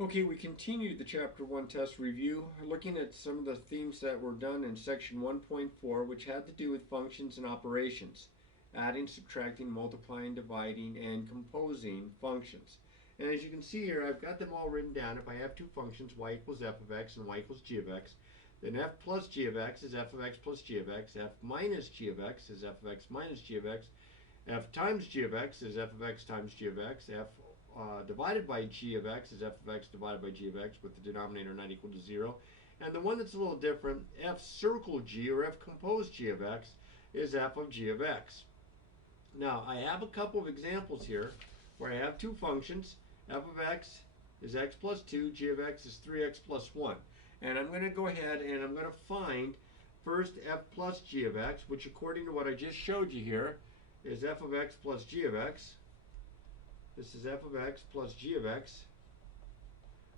Okay, we continued the Chapter 1 test review, looking at some of the themes that were done in Section 1.4, which had to do with functions and operations, adding, subtracting, multiplying, dividing, and composing functions. And as you can see here, I've got them all written down. If I have two functions, y equals f of x and y equals g of x, then f plus g of x is f of x plus g of x, f minus g of x is f of x minus g of x, f times g of x is f of x times g of x, f divided by g of x is f of x divided by g of x with the denominator not equal to 0. And the one that's a little different, f circle g or f composed g of x is f of g of x. Now I have a couple of examples here where I have two functions. F of x is x plus 2, g of x is 3x plus 1. And I'm going to go ahead and I'm going to find first f plus g of x, which according to what I just showed you here is f of x plus g of x. This is f of x plus g of x,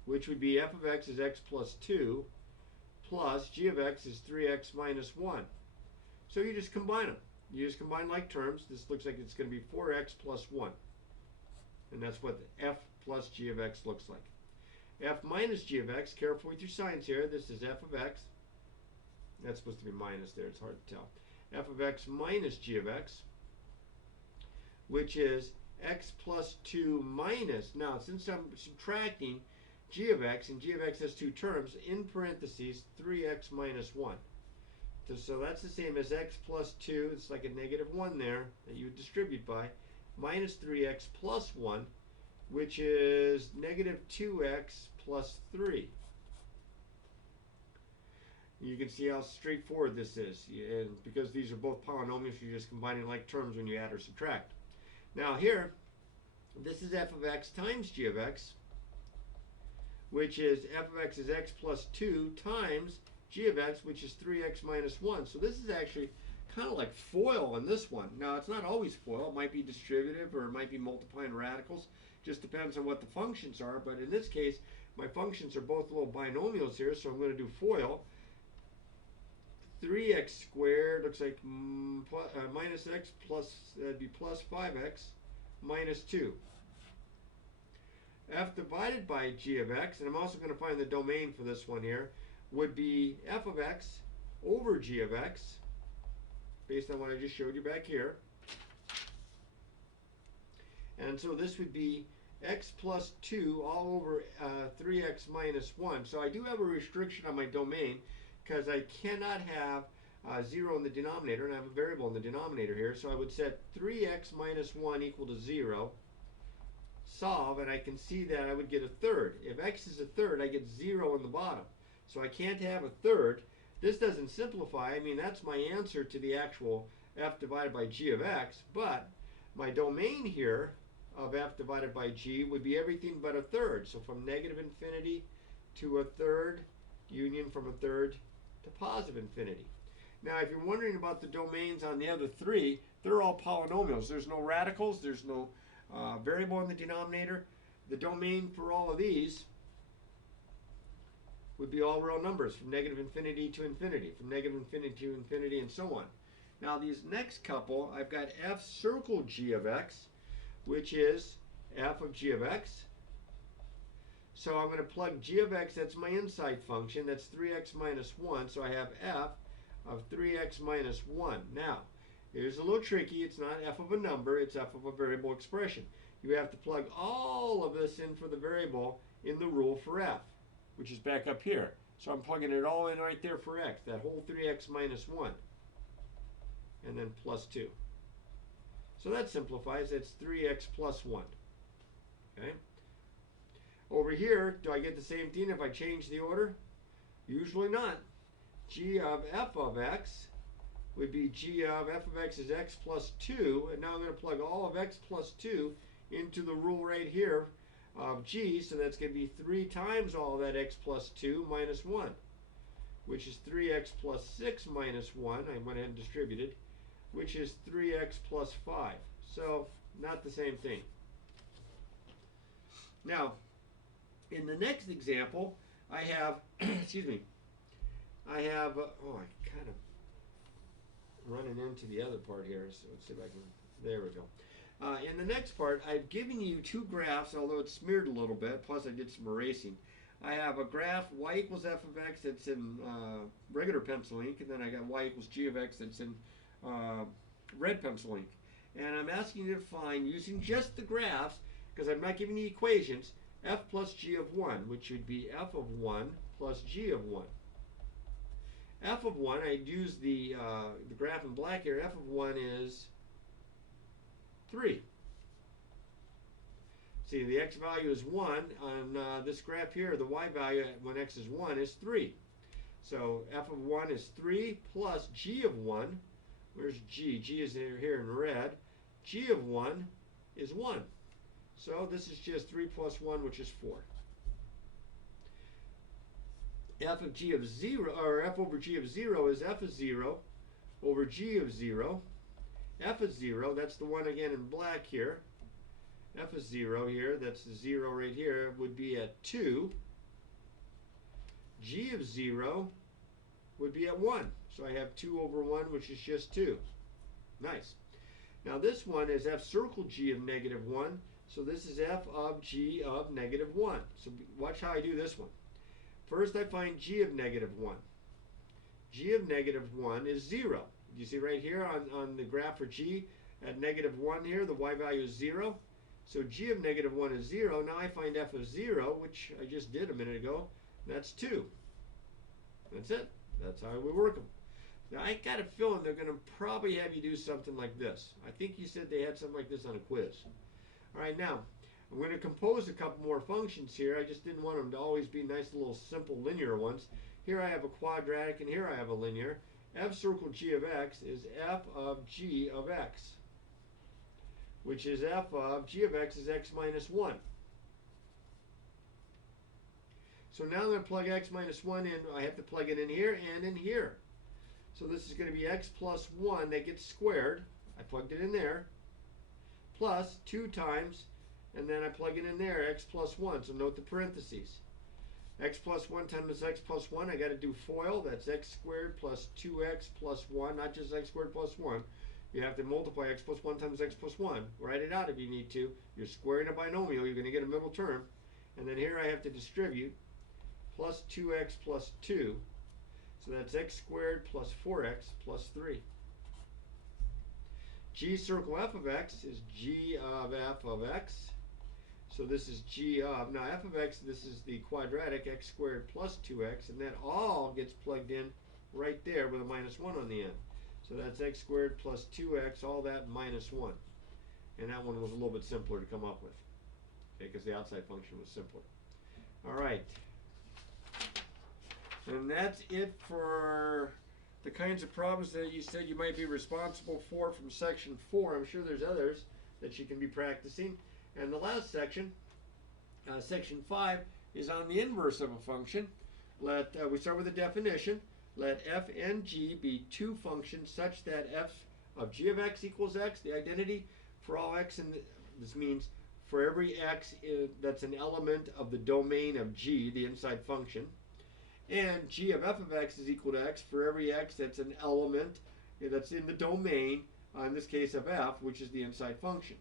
which would be f of x is x plus 2 plus g of x is 3x minus 1. So you just combine them. You just combine like terms. This looks like it's going to be 4x plus 1. And that's what f plus g of x looks like. F minus g of x, careful with your signs here. This is f of x. That's supposed to be minus there. It's hard to tell. F of x minus g of x, which is x plus 2 minus, now since I'm subtracting g of x, and g of x has two terms, in parentheses 3x minus 1. So that's the same as x plus 2, it's like a negative 1 there that you would distribute by, minus 3x plus 1, which is negative 2x plus 3. You can see how straightforward this is, and because these are both polynomials, you're just combining like terms when you add or subtract. Now here, this is f of x times g of x, which is f of x is x plus 2 times g of x, which is 3x minus 1. So this is actually kind of like FOIL on this one. Now, it's not always FOIL. It might be distributive or it might be multiplying radicals. Just depends on what the functions are. But in this case, my functions are both little binomials here, so I'm going to do FOIL. 3x squared looks like minus x plus, that'd be plus 5x minus 2. F divided by g of x, and I'm also going to find the domain for this one here, would be f of x over g of x, based on what I just showed you back here. And so this would be x plus 2 all over 3x minus 1. So I do have a restriction on my domain, because I cannot have 0 in the denominator, and I have a variable in the denominator here. So I would set 3x minus 1 equal to 0, solve, and I can see that I would get a third. If x is a third, I get 0 in the bottom. So I can't have a third. This doesn't simplify. I mean, that's my answer to the actual f divided by g of x, but my domain here of f divided by g would be everything but a third. So from negative infinity to a third, union from a third to positive infinity. Now, if you're wondering about the domains on the other three, they're all polynomials. There's no radicals. There's no variable in the denominator. The domain for all of these would be all real numbers from negative infinity to infinity, from negative infinity to infinity, and so on. Now, these next couple, I've got f circle g of x, which is f of g of x. So I'm going to plug g of x, that's my inside function, that's 3x minus 1, so I have f of 3x minus 1. Now, here's a little tricky, it's not f of a number, it's f of a variable expression. You have to plug all of this in for the variable in the rule for f, which is back up here. So I'm plugging it all in right there for x, that whole 3x minus 1, and then plus 2. So that simplifies, that's 3x plus 1. Okay? Over here, do I get the same thing if I change the order? Usually not. G of f of x would be g of f of x is x plus 2, and now I'm going to plug all of x plus 2 into the rule right here of g, so that's going to be 3 times all of that x plus 2 minus 1, which is 3x plus 6 minus 1, I went ahead and distributed, which is 3x plus 5. So, not the same thing. Now, in the next example, I have, excuse me, I have, oh, I kind of running into the other part here, so let's see if I can, there we go. In the next part, I've given you two graphs, although it's smeared a little bit, plus I did some erasing. I have a graph y equals f of x that's in regular pencil ink, and then I got y equals g of x that's in red pencil ink. And I'm asking you to find, using just the graphs, because I'm not giving you equations, f plus g of 1, which would be f of 1 plus g of 1. F of 1, I used the graph in black here, f of 1 is 3. See, the x value is 1. On this graph here, the y value when x is 1 is 3. So f of 1 is 3 plus g of 1. Where's g? G is here in red. G of 1 is 1. So this is just 3 plus 1, which is 4. F of g of 0, or f over g of 0 is f of 0 over g of 0. F of 0, that's the one again in black here. F of 0 here, that's the 0 right here, would be at 2. G of 0 would be at 1. So I have 2 over 1, which is just 2. Nice. Now this one is f circle g of negative 1. So this is f of g of negative 1. So watch how I do this one. First I find g of negative 1. G of negative 1 is 0. You see right here on the graph for g at negative 1 here, the y value is 0. So g of negative 1 is 0. Now I find f of 0, which I just did a minute ago. That's 2. That's it. That's how we work them. Now I got a feeling they're going to probably have you do something like this. I think you said they had something like this on a quiz. All right, now I'm going to compose a couple more functions here. I just didn't want them to always be nice little simple linear ones. Here I have a quadratic and here I have a linear. F circle g of x is f of g of x, which is f of g of x is x minus 1. So now I'm going to plug x minus 1 in. I have to plug it in here and in here. So this is going to be x plus 1 that gets squared. I plugged it in there. Plus 2 times, and then I plug it in there, x plus 1. So note the parentheses. X plus 1 times x plus 1, I got to do FOIL. That's x squared plus 2x plus 1, not just x squared plus 1. You have to multiply x plus 1 times x plus 1. Write it out if you need to. You're squaring a binomial. You're going to get a middle term. And then here I have to distribute plus 2x plus 2. So that's x squared plus 4x plus 3. G circle f of x is g of f of x. So this is g of, now f of x, this is the quadratic, x squared plus 2x, and that all gets plugged in right there with a minus 1 on the end. So that's x squared plus 2x, all that minus 1. And that one was a little bit simpler to come up with, okay, because the outside function was simpler. All right. And that's it for the kinds of problems that you said you might be responsible for from section 4. I'm sure there's others that you can be practicing. And the last section, section 5, is on the inverse of a function. We start with the definition. Let f and g be two functions such that f of g of x equals x, the identity for all x, and this means for every x that's an element of the domain of g, the inside function. And g of f of x is equal to x for every x that's an element that's in the domain, in this case of f, which is the inside function.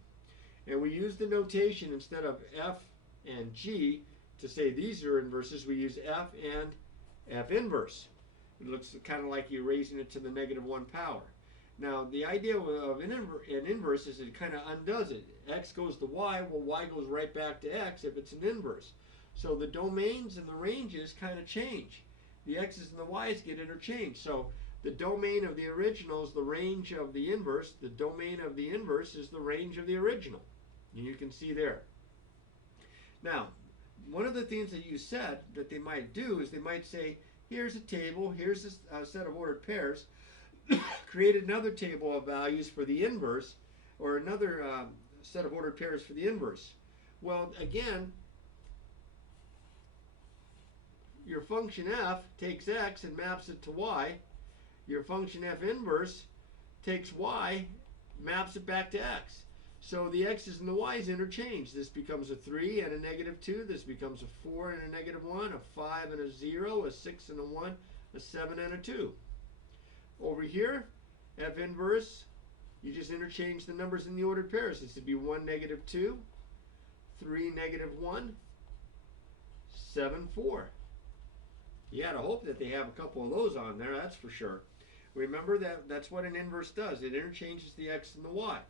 And we use the notation instead of f and g to say these are inverses. We use f and f inverse. It looks kind of like you're raising it to the -1 power. Now the idea of an inverse is it kind of undoes it. X goes to y, well y goes right back to x if it's an inverse. So the domains and the ranges kind of change. The x's and the y's get interchanged. So the domain of the original is the range of the inverse. The domain of the inverse is the range of the original. And you can see there. Now, one of the things that you said that they might do is they might say, here's a table, here's a set of ordered pairs. Create another table of values for the inverse, or another set of ordered pairs for the inverse. Well, again, your function f takes x and maps it to y. Your function f inverse takes y, maps it back to x. So the x's and the y's interchange. This becomes a 3 and a -2. This becomes a 4 and a -1, a 5 and a 0, a 6 and a 1, a 7 and a 2. Over here, f inverse, You just interchange the numbers in the ordered pairs. This would be 1, -2, 3, -1, 7, 4. You got to hope that they have a couple of those on there, that's for sure. Remember that's what an inverse does. It interchanges the x and the y.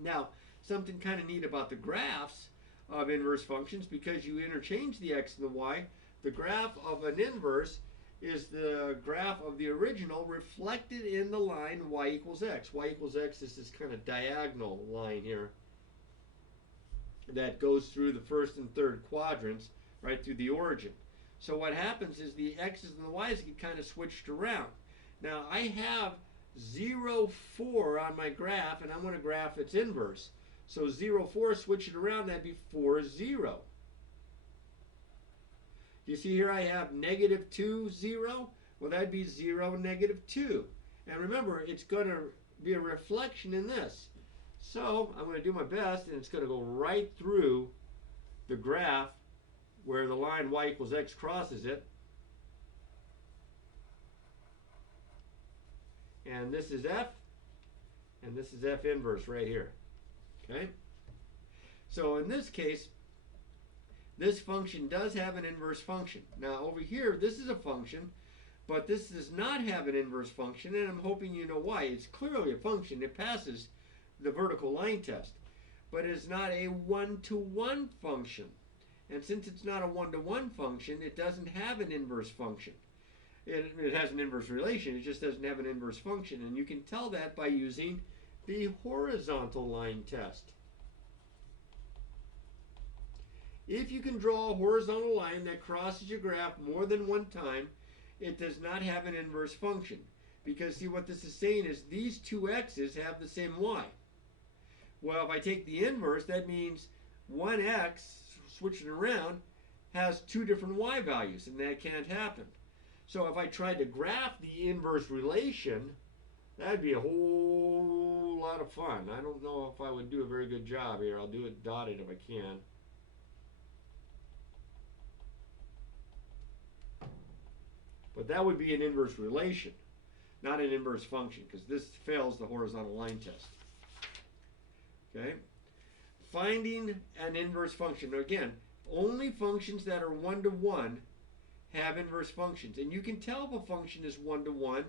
Now, something kind of neat about the graphs of inverse functions, because you interchange the x and the y, the graph of an inverse is the graph of the original reflected in the line y equals x. Y equals x is this kind of diagonal line here that goes through the first and third quadrants, right through the origin. So what happens is the x's and the y's get kind of switched around. Now I have 0, 4 on my graph, and I'm going to graph its inverse. So 0, 4, switch it around, that'd be 4, 0. You see here I have -2, 0. Well, that'd be 0, -2. And remember, it's going to be a reflection in this. So I'm going to do my best, and it's going to go right through the graph where the line y equals x crosses it. And this is f, and this is f inverse right here. Okay? So in this case, this function does have an inverse function. Now over here, this is a function, but this does not have an inverse function, and I'm hoping you know why. It's clearly a function. It passes the vertical line test, but it's not a one-to-one function. And since it's not a one-to-one function, it doesn't have an inverse function. It has an inverse relation, it just doesn't have an inverse function. And you can tell that by using the horizontal line test. If you can draw a horizontal line that crosses your graph more than one time, it does not have an inverse function. Because see, what this is saying is these two x's have the same y. Well, if I take the inverse, that means one x, switching around, has two different y values, and that can't happen. So if I tried to graph the inverse relation, that'd be a whole lot of fun. I don't know if I would do a very good job here. I'll do it dotted if I can. But that would be an inverse relation, not an inverse function, because this fails the horizontal line test. Okay? Finding an inverse function. Now again, only functions that are one-to-one have inverse functions. And you can tell if a function is one-to-one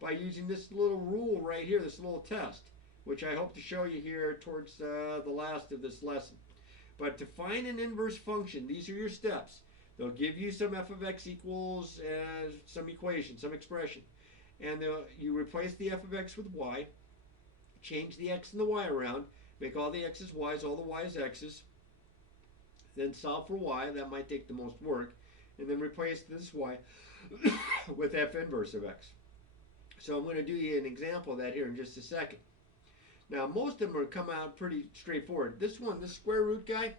by using this little rule right here, this little test, which I hope to show you here towards the last of this lesson. But to find an inverse function, these are your steps. They'll give you some f of x equals some equation, some expression. And you replace the f of x with y, change the x and the y around, make all the x's y's, all the y's x's, then solve for y. That might take the most work. And then replace this y with f inverse of x. So I'm going to do you an example of that here in just a second. Now most of them are come out pretty straightforward. This one, this square root guy,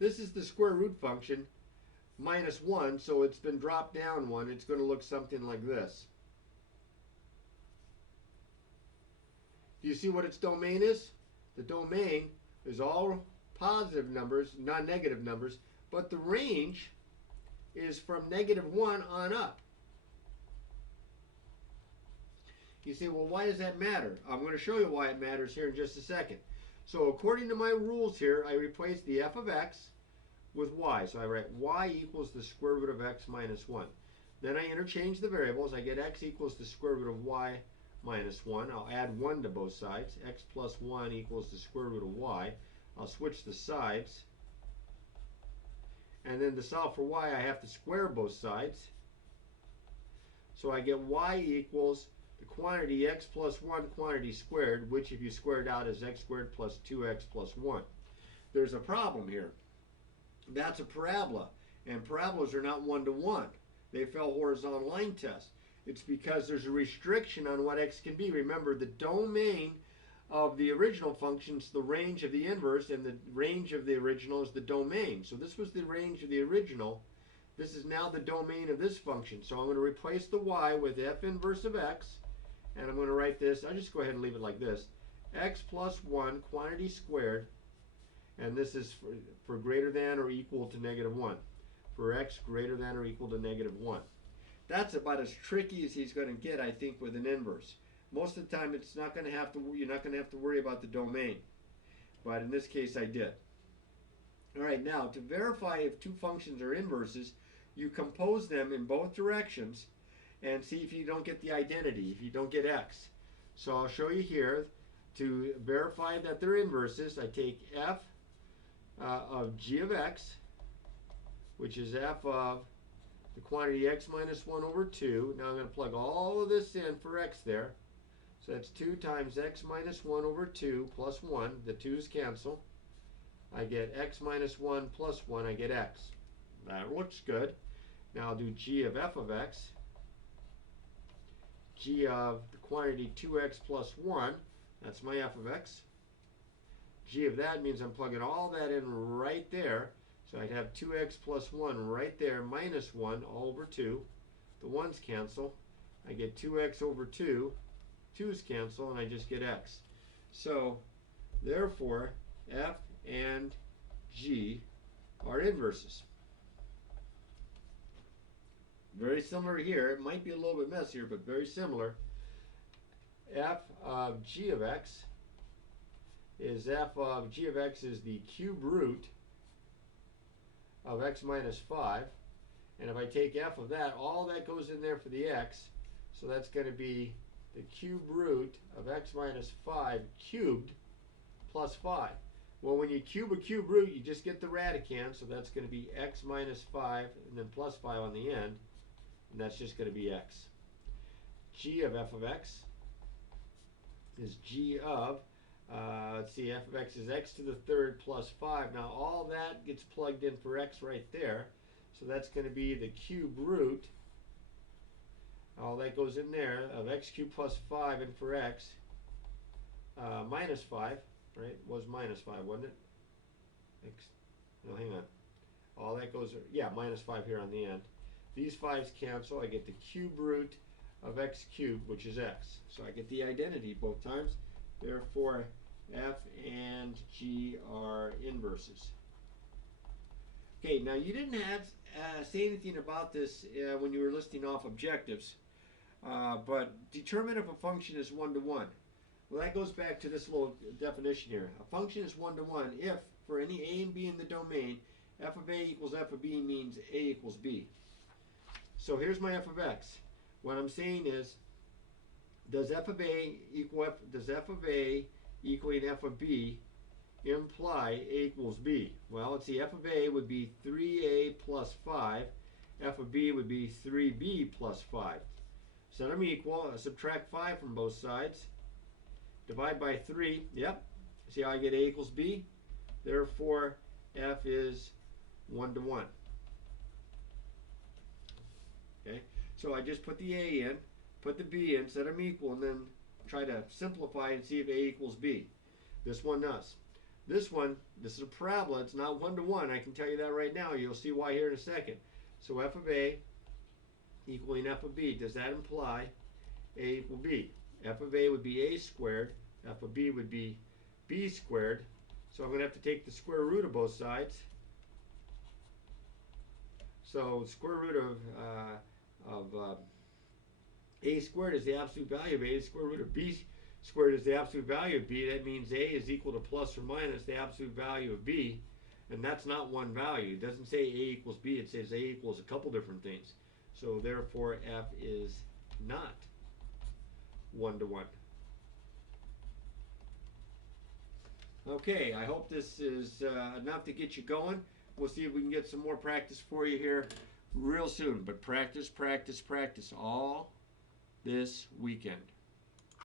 this is the square root function minus 1, so it's been dropped down 1. It's going to look something like this. Do you see what its domain is? The domain is all positive numbers, not negative numbers, but the range is from -1 on up. You say, well, why does that matter? I'm going to show you why it matters here in just a second. So according to my rules here, I replace the f of x with y. So I write y equals the square root of x minus 1. Then I interchange the variables. I get x equals the square root of y minus 1. I'll add 1 to both sides. X plus 1 equals the square root of y. I'll switch the sides. And then to solve for y, I have to square both sides. So I get y equals the quantity x plus 1 quantity squared, which if you square it out is x squared plus 2x plus 1. There's a problem here. That's a parabola. And parabolas are not one-to-one. They fail horizontal line test. It's because there's a restriction on what x can be. Remember, the domain of the original function is the range of the inverse, and the range of the original is the domain. So this was the range of the original. This is now the domain of this function. So I'm going to replace the y with f inverse of x, and I'm going to write this. I'll just go ahead and leave it like this. X plus 1 quantity squared, and this is for greater than or equal to -1. for x greater than or equal to -1. That's about as tricky as he's going to get, I think, with an inverse. Most of the time, it's not going to have to. You're not going to have to worry about the domain, but in this case, I did. All right, now to verify if two functions are inverses, you compose them in both directions and see if you don't get the identity, if you don't get x. So I'll show you here. To verify that they're inverses, I take f of g of x, which is f of the quantity x minus 1 over 2. Now I'm going to plug all of this in for x there. So that's 2 times x minus 1 over 2 plus 1. The 2's cancel. I get x minus 1 plus 1. I get x. That looks good. Now I'll do g of f of x. G of the quantity 2x plus 1. That's my f of x. G of that means I'm plugging all that in right there. So I'd have 2x plus 1 right there minus 1 all over 2. The 1's cancel. I get 2x over 2. 2's cancel, and I just get x. So therefore, f and g are inverses. Very similar here. It might be a little bit messier, but very similar. F of g of x is f of g of x is the cube root of x minus 5. And if I take f of that, all that goes in there for the x. So that's going to be the cube root of x minus 5 cubed plus 5. Well, when you cube a cube root, you just get the radicand. So that's going to be x minus 5 and then plus 5 on the end. And that's just going to be x. G of f of x is g of, let's see, f of x is x to the third plus 5. Now all that gets plugged in for x right there. So that's going to be the cube root, all that goes in there, of x cubed plus 5, and for x, minus 5, right? Was minus 5, wasn't it? X, no, hang on. All that goes, yeah, minus 5 here on the end. These 5's cancel. I get the cube root of x cubed, which is x. So I get the identity both times. Therefore, f and g are inverses. Okay, now you didn't have say anything about this when you were listing off objectives, but determine if a function is one-to-one. Well, that goes back to this little definition here. A function is one-to-one if, for any a and b in the domain, f of a equals f of b means a equals b. So here's my f of x. What I'm saying is, does f of a equal does f of a equaling f of b imply a equals b? Well, let's see, f of a would be 3a plus 5. F of b would be 3b plus 5. Set them equal. Subtract 5 from both sides. Divide by 3. Yep. See how I get a equals b? Therefore, f is 1-to-1. Okay, so I just put the a in, put the b in, set them equal, and then try to simplify and see if a equals b. This one does. This one, this is a parabola. It's not 1-to-1. I can tell you that right now. You'll see why here in a second. So f of a equaling f of b. Does that imply a equal b? F of a would be a squared. F of b would be b squared. So I'm going to have to take the square root of both sides. So square root of a squared is the absolute value of a. The square root of b squared is the absolute value of b. That means a is equal to plus or minus the absolute value of b. And that's not one value. It doesn't say a equals b. It says a equals a couple different things. So therefore, f is not 1-to-1. Okay, I hope this is enough to get you going. We'll see if we can get some more practice for you here real soon. But practice, practice, practice all this weekend.